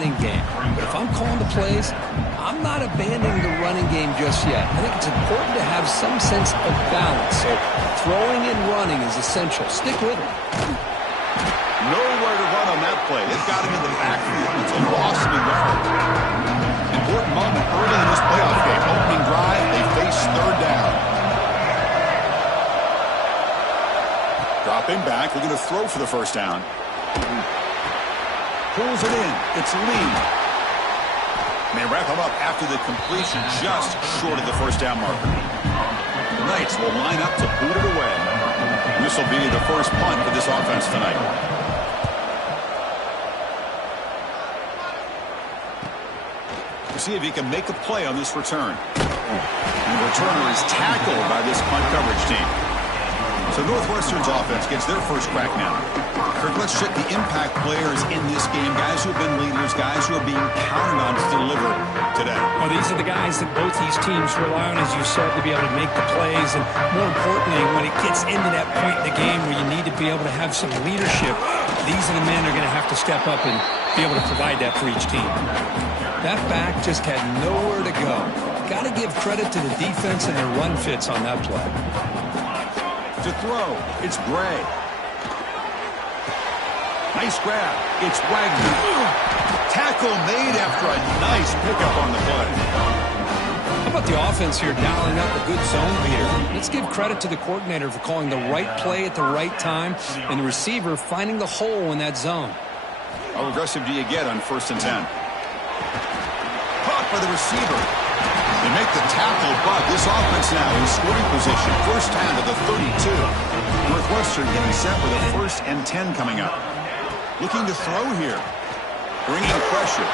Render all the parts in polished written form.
running game. But if I'm calling the plays, I'm not abandoning the running game just yet. I think it's important to have some sense of balance. So throwing and running is essential. Stick with it. Nowhere to run on that play. They've got him in the backfield. It's a loss of a yard. Important moment early in this playoff game. Opening drive, they face third down. Dropping back, looking to throw for the first down. Pulls it in. It's Lee. And they wrap him up after the completion just short of the first down marker. The Knights will line up to boot it away. This will be the first punt for this offense tonight. We'll see if he can make a play on this return. And the returner is tackled by this punt coverage team. So Northwestern's offense gets their first crack now. Kirk, let's check the impact players in this game. Guys who have been leaders, guys who are being counted on to deliver today. Well, these are the guys that both these teams rely on, as you said, to be able to make the plays. And more importantly, when it gets into that point in the game where you need to be able to have some leadership, these are the men who are going to have to step up and be able to provide that for each team. That back just had nowhere to go. Got to give credit to the defense and their run fits on that play. To throw, it's Gray. Nice grab. It's Wagner. Tackle made after a nice pickup on the play. How about the offense here dialing up a good zone beater? Let's give credit to the coordinator for calling the right play at the right time and the receiver finding the hole in that zone. How aggressive do you get on 1st and 10? Caught by the receiver. They make the tackle, but this offense now in scoring position. First down to the 32. Northwestern getting set with a 1st and 10 coming up. Looking to throw here. Bringing pressure.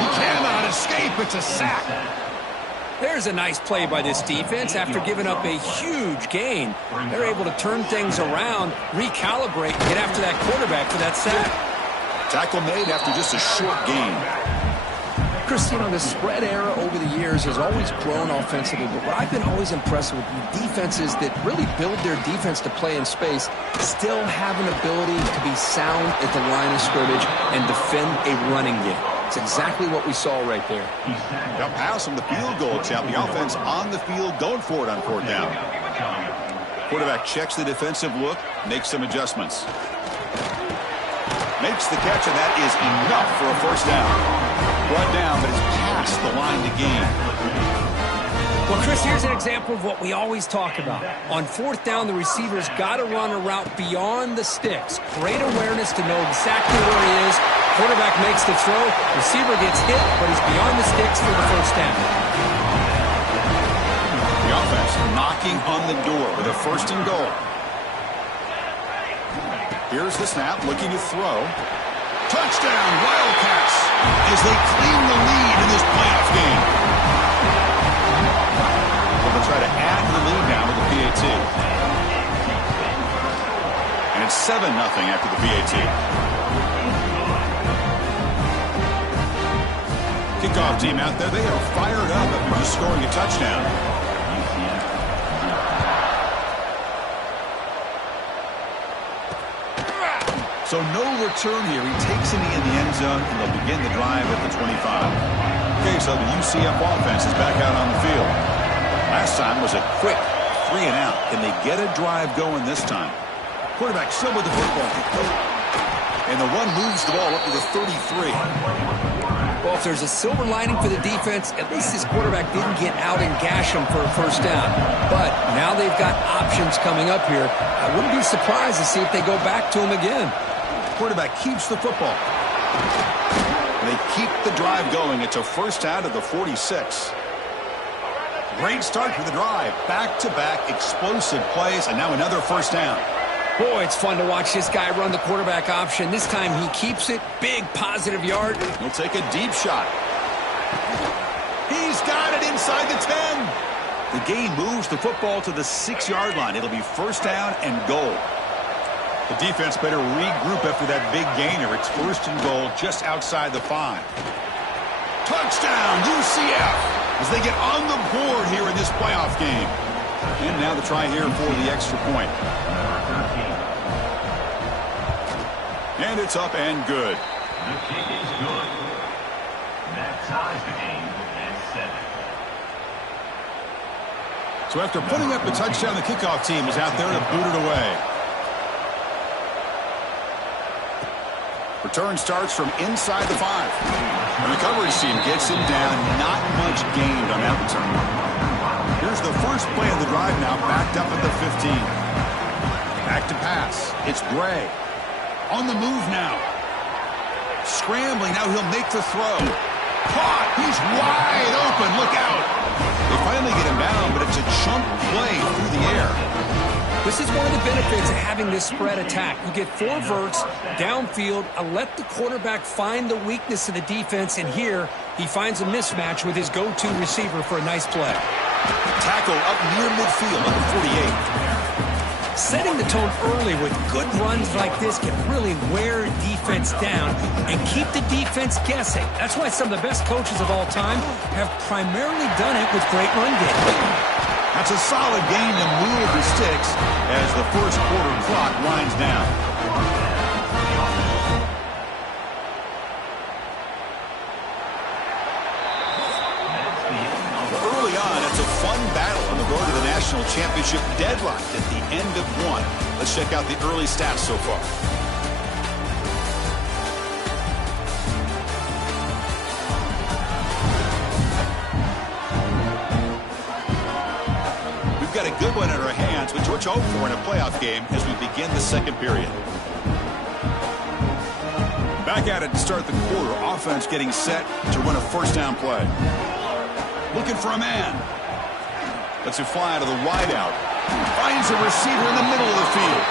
He cannot escape. It's a sack. There's a nice play by this defense. After giving up a huge gain, they're able to turn things around, recalibrate, and get after that quarterback for that sack. Tackle made after just a short gain. Chris, you know, the spread era over the years has always grown offensively, but what I've been always impressed with defenses that really build their defense to play in space still have an ability to be sound at the line of scrimmage and defend a running game. It's exactly what we saw right there. Got pass from the field goal attempt. The offense on the field going for it on 4th down. Quarterback checks the defensive look, makes some adjustments. Makes the catch, and that is enough for a first down. Brought down, but it's past the line to gain. Well, Chris, here's an example of what we always talk about. On 4th down, the receiver's got to run a route beyond the sticks. Great awareness to know exactly where he is. Quarterback makes the throw. Receiver gets hit, but he's beyond the sticks for the first down. The offense knocking on the door with a 1st and goal. Here's the snap, looking to throw. Touchdown, Wildcats, as they claim the lead in this playoff game. They'll try to add to the lead now with the PAT. And it's 7-0 after the PAT. Kickoff team out there, they are fired up after just scoring a touchdown. So no return here. He takes it in the end zone, and they'll begin the drive at the 25. Okay, so the UCF offense is back out on the field. Last time was a quick 3 and out. Can they get a drive going this time? Quarterback still with the football. And the run moves the ball up to the 33. Well, if there's a silver lining for the defense, at least this quarterback didn't get out and gash him for a first down. But now they've got options coming up here. I wouldn't be surprised to see if they go back to him again. Quarterback keeps the football. They keep the drive going. It's a first down to the 46. Great start for the drive. Back-to-back explosive plays, and now another first down. Boy, it's fun to watch this guy run the quarterback option. This time he keeps it. Big positive yard. He'll take a deep shot. He's got it inside the 10. The gain moves the football to the 6-yard line. It'll be first down and goal. The defense better regroup after that big gainer. It's 1st and goal just outside the 5. Touchdown, UCF, as they get on the board here in this playoff game. And now the try here for the extra point. And it's up and good. The kick is good. That ties the game at 7. So after putting up the touchdown, the kickoff team is out there to boot it away. Return starts from inside the 5. And the coverage team gets him down. Not much gained on that return. Here's the first play of the drive now, backed up at the 15. Back to pass. It's Gray. On the move now. Scrambling. Now he'll make the throw. Caught. He's wide open. Look out. They finally get him down, but it's a chunk play through the air. This is one of the benefits of having this spread attack. You get 4 verts downfield, let the quarterback find the weakness of the defense, and here he finds a mismatch with his go-to receiver for a nice play. Tackle up near midfield at the 48. Setting the tone early with good runs like this can really wear defense down and keep the defense guessing. That's why some of the best coaches of all time have primarily done it with great run game. That's a solid gain to move the sticks as the first quarter clock winds down. Early on, it's a fun battle on the road to the national championship deadlocked at the end of one. Let's check out the early stats so far. Got a good one in our hands, which we'll hope for in a playoff game as we begin the second period. Back at it to start the quarter. Offense getting set to run a first down play. Looking for a man. Lets it fly out of the wideout. Finds a receiver in the middle of the field.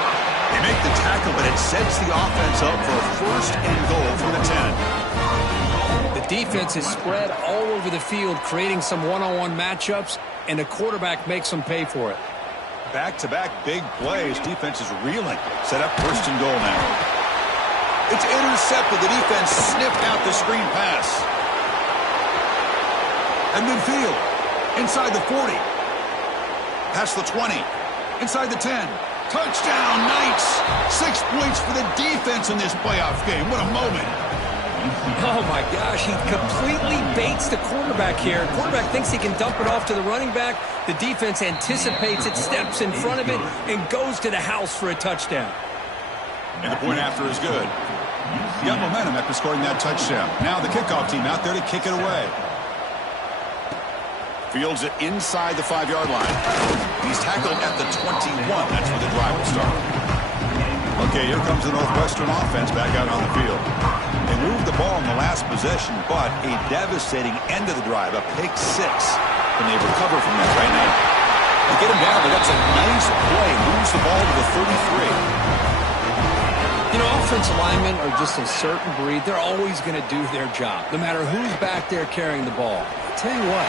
They make the tackle, but it sets the offense up for a first and goal from the 10. The defense is spread all over the field, creating some one-on-one matchups, and the quarterback makes them pay for it. Back-to-back big plays. Defense is reeling. Set up first and goal now. It's intercepted. The defense sniffed out the screen pass. At midfield. Inside the 40. Past the 20. Inside the 10. Touchdown, Knights. 6 points for the defense in this playoff game. What a moment. Oh, my gosh, he completely baits the quarterback here. The quarterback thinks he can dump it off to the running back. The defense anticipates it, steps in front of it, and goes to the house for a touchdown. And the point after is good. He got momentum after scoring that touchdown. Now the kickoff team out there to kick it away. Fields it inside the 5-yard line. He's tackled at the 21. That's where the drive will start. Okay, here comes the Northwestern offense back out on the field. They moved the ball in the last possession, but a devastating end of the drive, a pick 6. Can they recover from that right now? They get him down, but that's a nice play. Moves the ball to the 33. You know, offensive linemen are just a certain breed. They're always going to do their job, no matter who's back there carrying the ball. I'll tell you what,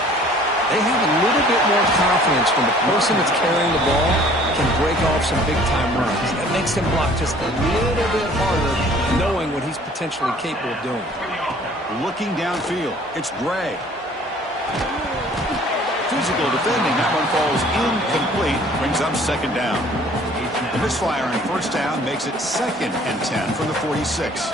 they have a little bit more confidence when the person that's carrying the ball can break off some big-time runs. That makes them block just a little bit harder, knowing what he's potentially capable of doing. Looking downfield, it's Gray. Physical defending. That one falls incomplete. Brings up second down. The misfire on first down makes it 2nd and 10 from the 46.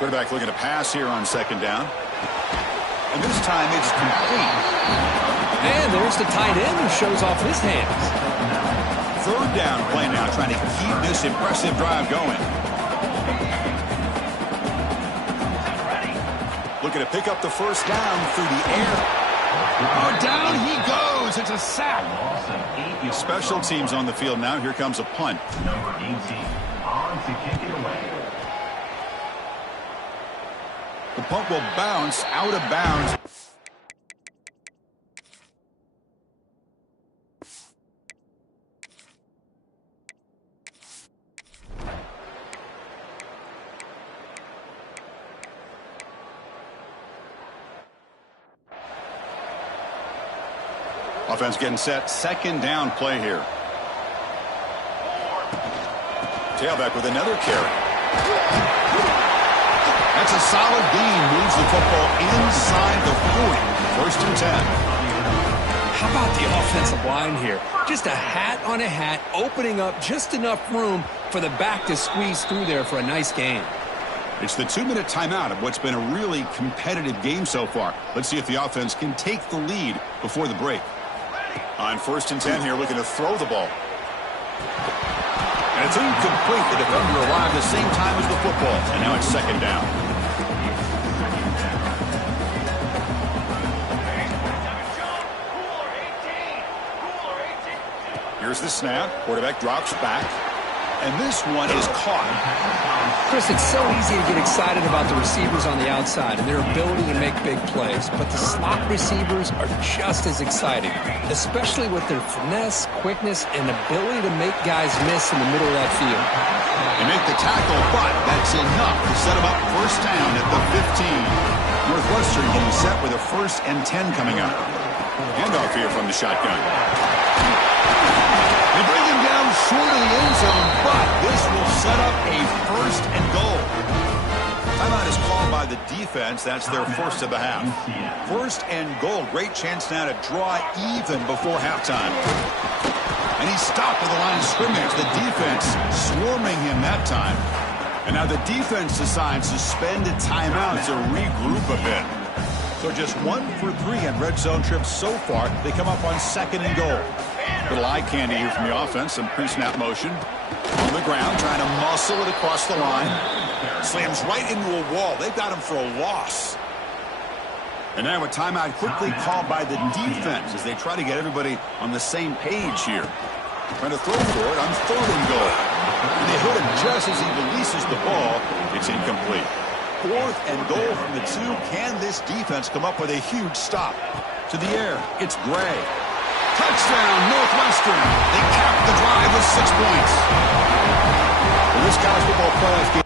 Quarterback looking to pass here on second down. And this time it's complete. And there's the tight end who shows off his hands. Third down play now, trying to keep this impressive drive going. Looking to pick up the first down through the air. Oh, down he goes. It's a sack. Special teams on the field now. Here comes a punt. Number 18 on to kick it away. The punt will bounce out of bounds. Offense getting set. Second down play here. Tailback with another carry. That's a solid gain. Moves the football inside the 40. First and 10. How about the offensive line here? Just a hat on a hat, opening up just enough room for the back to squeeze through there for a nice gain. It's the 2-minute timeout of what's been a really competitive game so far. Let's see if the offense can take the lead before the break. On 1st and 10 here, looking to throw the ball. And it's incomplete. The defender arrived at the same time as the football. And now it's 2nd down. Here's the snap. Quarterback drops back. And this one is caught. Chris, it's so easy to get excited about the receivers on the outside and their ability to make big plays, but the slot receivers are just as exciting, especially with their finesse, quickness, and ability to make guys miss in the middle of that field. They make the tackle, but that's enough to set them up 1st down at the 15. Northwestern getting set with a 1st and 10 coming up. Handoff here from the shotgun. They bring him down short of the end zone, but this will set up a 1st and goal. Timeout is called by the defense. That's their 1st of the half. 1st and goal. Great chance now to draw even before halftime. And he's stopped at the line of scrimmage. The defense swarming him that time. And now the defense decides to spend a timeout to regroup a bit. So just 1 for 3 in red zone trips so far. They come up on 2nd and goal. Little eye candy here from the offense. Some pre-snap motion. On the ground, trying to muscle it across the line. Slams right into a wall. They've got him for a loss. And now a timeout quickly called by the defense as they try to get everybody on the same page here. Trying to throw for it on 3rd and goal. And they hit him just as he releases the ball. It's incomplete. 4th and goal from the 2. Can this defense come up with a huge stop? To the air, it's Gray. Touchdown, Northwestern. They cap the drive with 6 points. For this college football playoff game.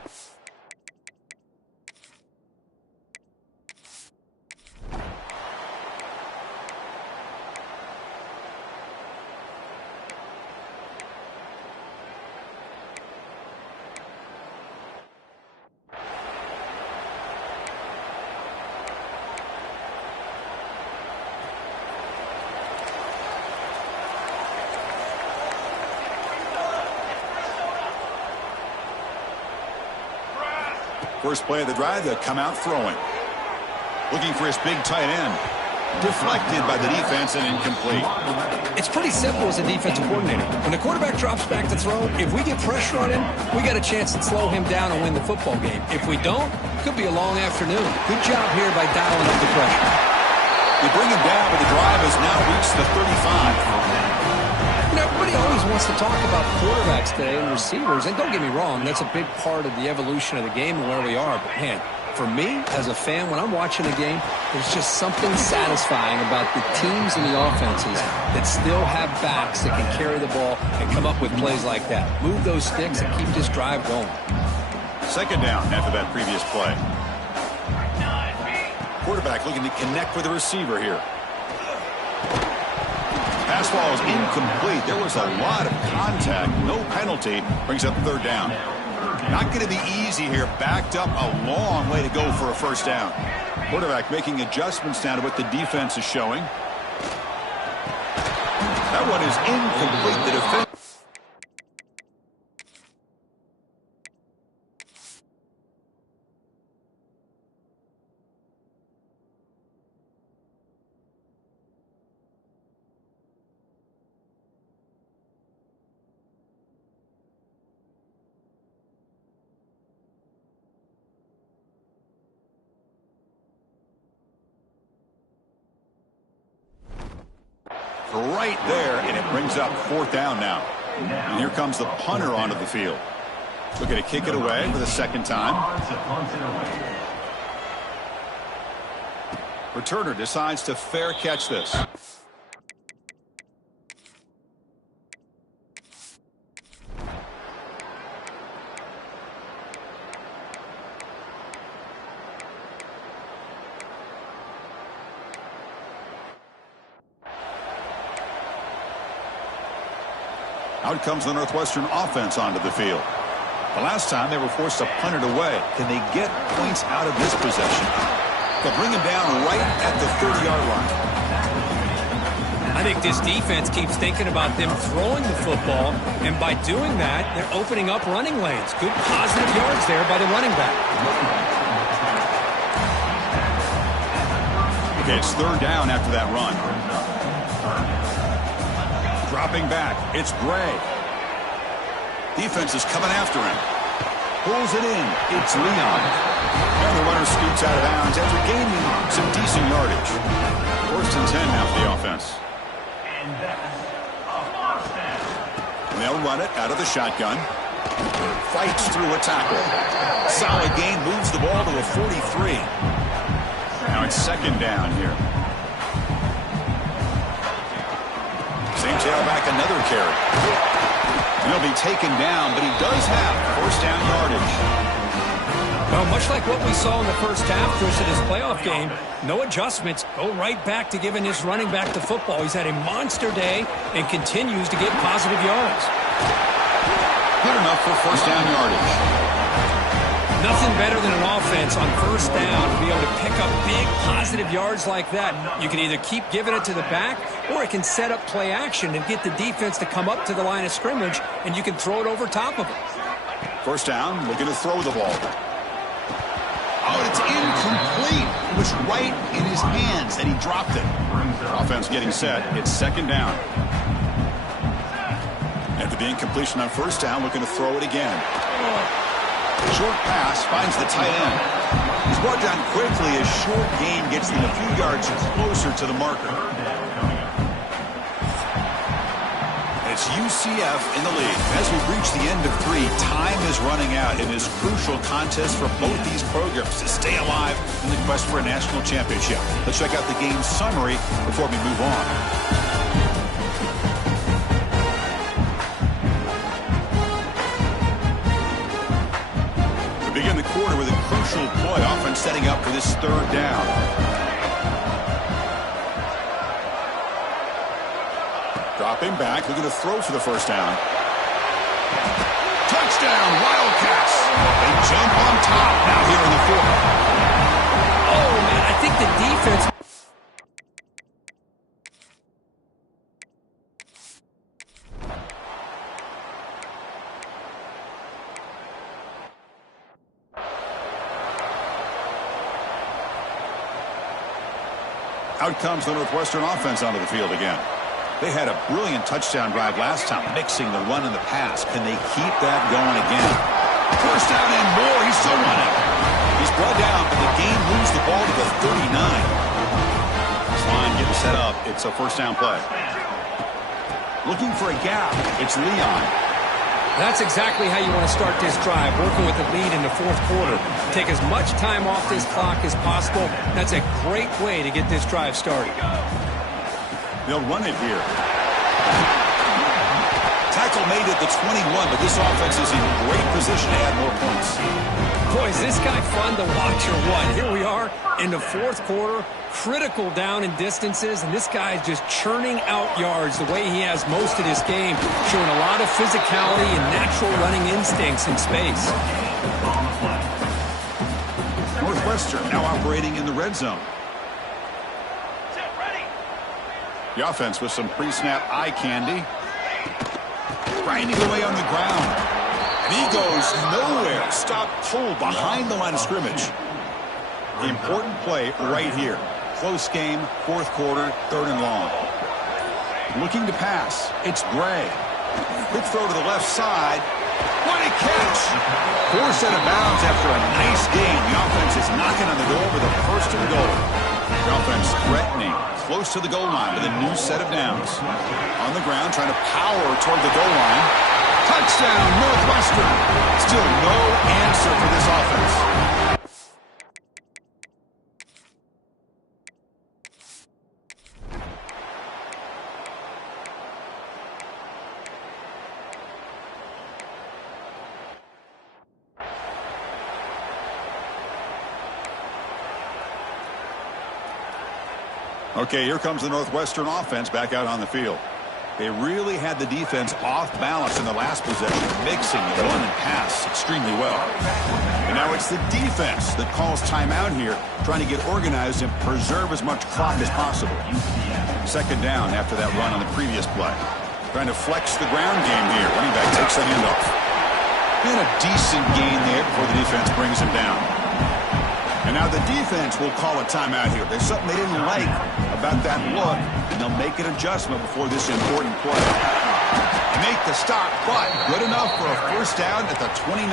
First play of the drive, they'll come out throwing. Looking for his big tight end. Deflected by the defense and incomplete. It's pretty simple as a defensive coordinator. When the quarterback drops back to throw, if we get pressure on him, we got a chance to slow him down and win the football game. If we don't, it could be a long afternoon. Good job here by dialing up the pressure. They bring him down, but the drive has now reached the 35. Everybody always wants to talk about quarterbacks today and receivers, and don't get me wrong, that's a big part of the evolution of the game and where we are. But, man, for me, as a fan, when I'm watching a game, there's just something satisfying about the teams and the offenses that still have backs that can carry the ball and come up with plays like that. Move those sticks and keep this drive going. 2nd down after that previous play. Quarterback looking to connect with the receiver here. Pass ball is incomplete. There was a lot of contact. No penalty. Brings up 3rd down. Not going to be easy here. Backed up a long way to go for a 1st down. Quarterback making adjustments now to what the defense is showing. That one is incomplete. The defense. Right there, and it brings up 4th down now. And here comes the punter onto the field. Looking to kick it away for the 2nd time. Returner decides to fair catch this. Out comes the Northwestern offense onto the field. The last time they were forced to punt it away. Can they get points out of this possession? They'll bring him down right at the 30-yard line. I I think this defense keeps thinking about them throwing the football, and by doing that, they're opening up running lanes. Good positive yards there by the running back. Okay, it's third down after that run. Dropping back, it's Gray. Defense is coming after him. Pulls it in, it's Leon. And the runner scoots out of bounds after gaining some decent yardage. First and 10 now for the offense. And that's a first down. They'll run it out of the shotgun. Fights through a tackle. Solid gain, moves the ball to a 43. Now it's second down here. Same tailback, another carry. And he'll be taken down, but he does have first down yardage. Well, much like what we saw in the first half, Chris, in his playoff game, no adjustments. Go right back to giving his running back the football. He's had a monster day and continues to get positive yards. Good enough for first down yardage. Nothing better than an offense on first down to be able to pick up big positive yards like that. You can either keep giving it to the back, or it can set up play action and get the defense to come up to the line of scrimmage, and you can throw it over top of it. First down, looking to throw the ball. Oh, it's incomplete. It was right in his hands, and he dropped it. Offense getting set. It's second down. After the incompletion on first down, looking to throw it again. Short pass finds the tight end. He's brought down quickly as short gain gets them a few yards closer to the marker. It's UCF in the lead. As we reach the end of 3, time is running out in this crucial contest for both these programs to stay alive in the quest for a national championship. Let's check out the game summary before we move on. We begin the quarter with a crucial play, offense setting up for this third down. Dropping back, looking to throw for the first down. Touchdown, Wildcats. They jump on top now here in the fourth. Oh, man, I think the defense... Out comes the Northwestern offense onto the field again. They had a brilliant touchdown drive last time, mixing the run and the pass. Can they keep that going again? First down and more. He's still running. He's brought down, but the game moves the ball to the 39. This line getting set up. It's a first down play. Looking for a gap. It's Leon. That's exactly how you want to start this drive, working with the lead in the fourth quarter. Take as much time off this clock as possible. That's a great way to get this drive started. They'll run it here. Tackle made at the 21, but this offense is in great position to add more points. Boy, is this guy fun to watch or what? Here we are in the fourth quarter, critical down in distances, and this guy is just churning out yards the way he has most of this game, showing a lot of physicality and natural running instincts in space. Northwestern now operating in the red zone. The offense with some pre-snap eye candy. Grinding away on the ground. And he goes nowhere. Stop pull behind the line of scrimmage. The important play right here. Close game, fourth quarter, third and long. Looking to pass. It's Gray. Quick throw to the left side. What a catch! Forced out of bounds after a nice gain. The offense is knocking on the door with a first and goal. The offense threatening, close to the goal line with a new set of downs. On the ground, trying to power toward the goal line. Touchdown, Northwestern. Still no answer for this offense. Okay, here comes the Northwestern offense back out on the field. They really had the defense off balance in the last possession, mixing the run and pass extremely well. And now it's the defense that calls timeout here, trying to get organized and preserve as much clock as possible. Second down after that run on the previous play. Trying to flex the ground game here. Running back takes the handoff. And a decent gain there before the defense brings him down. And now the defense will call a timeout here. There's something they didn't like about that look, and they'll make an adjustment before this important play. Make the stop, but good enough for a first down at the 29.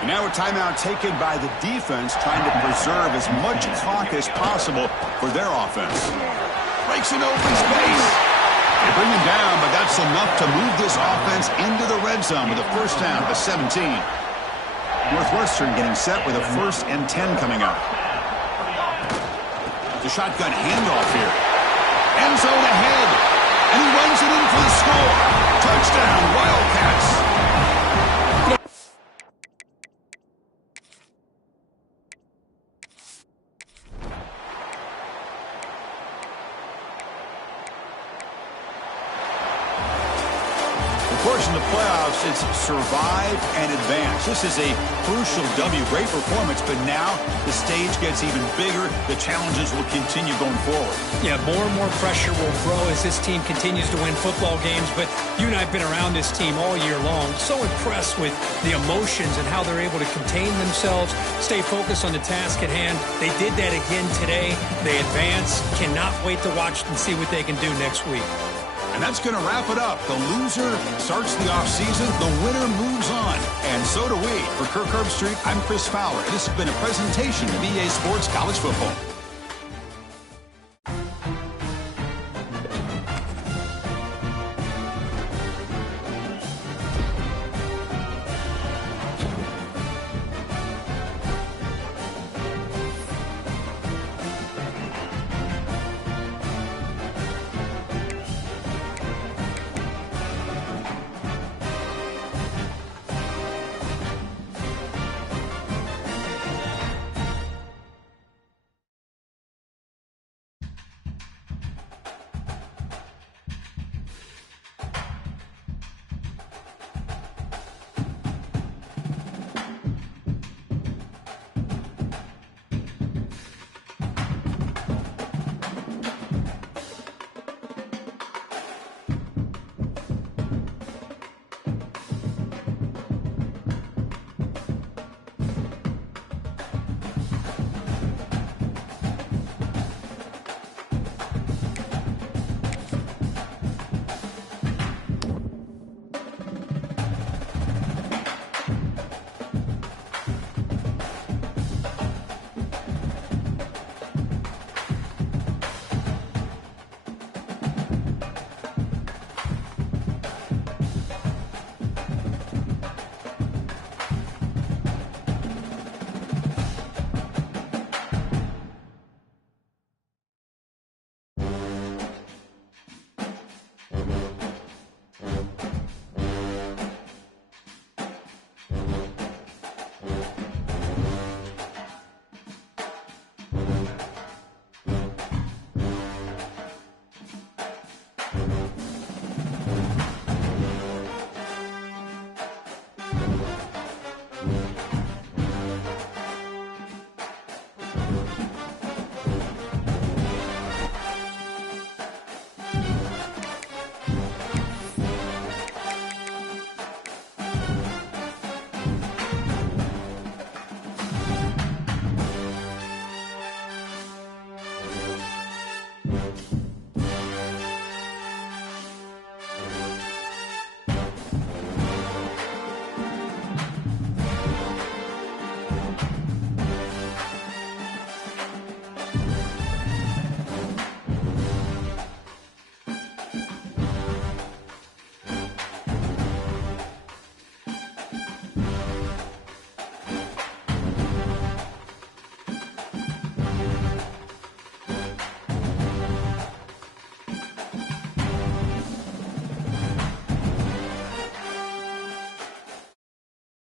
And now a timeout taken by the defense, trying to preserve as much clock as possible for their offense. Breaks an open space. They bring him down, but that's enough to move this offense into the red zone with a first down at the 17. Northwestern getting set with a 1st and 10 coming up. The shotgun handoff here. End zone ahead. And he runs it in for the score. Touchdown, Wildcats. Of course, in the playoffs, it's survive and advance. This is a crucial W. Great performance, but now the stage gets even bigger. The challenges will continue going forward. Yeah, more and more pressure will grow as this team continues to win football games. But you and I have been around this team all year long. So impressed with the emotions and how they're able to contain themselves, stay focused on the task at hand. They did that again today. They advance. Cannot wait to watch and see what they can do next week. And that's going to wrap it up. The loser starts the offseason. The winner moves on. And so do we. For Kirk Herbstreit, I'm Chris Fowler. This has been a presentation of EA Sports College Football.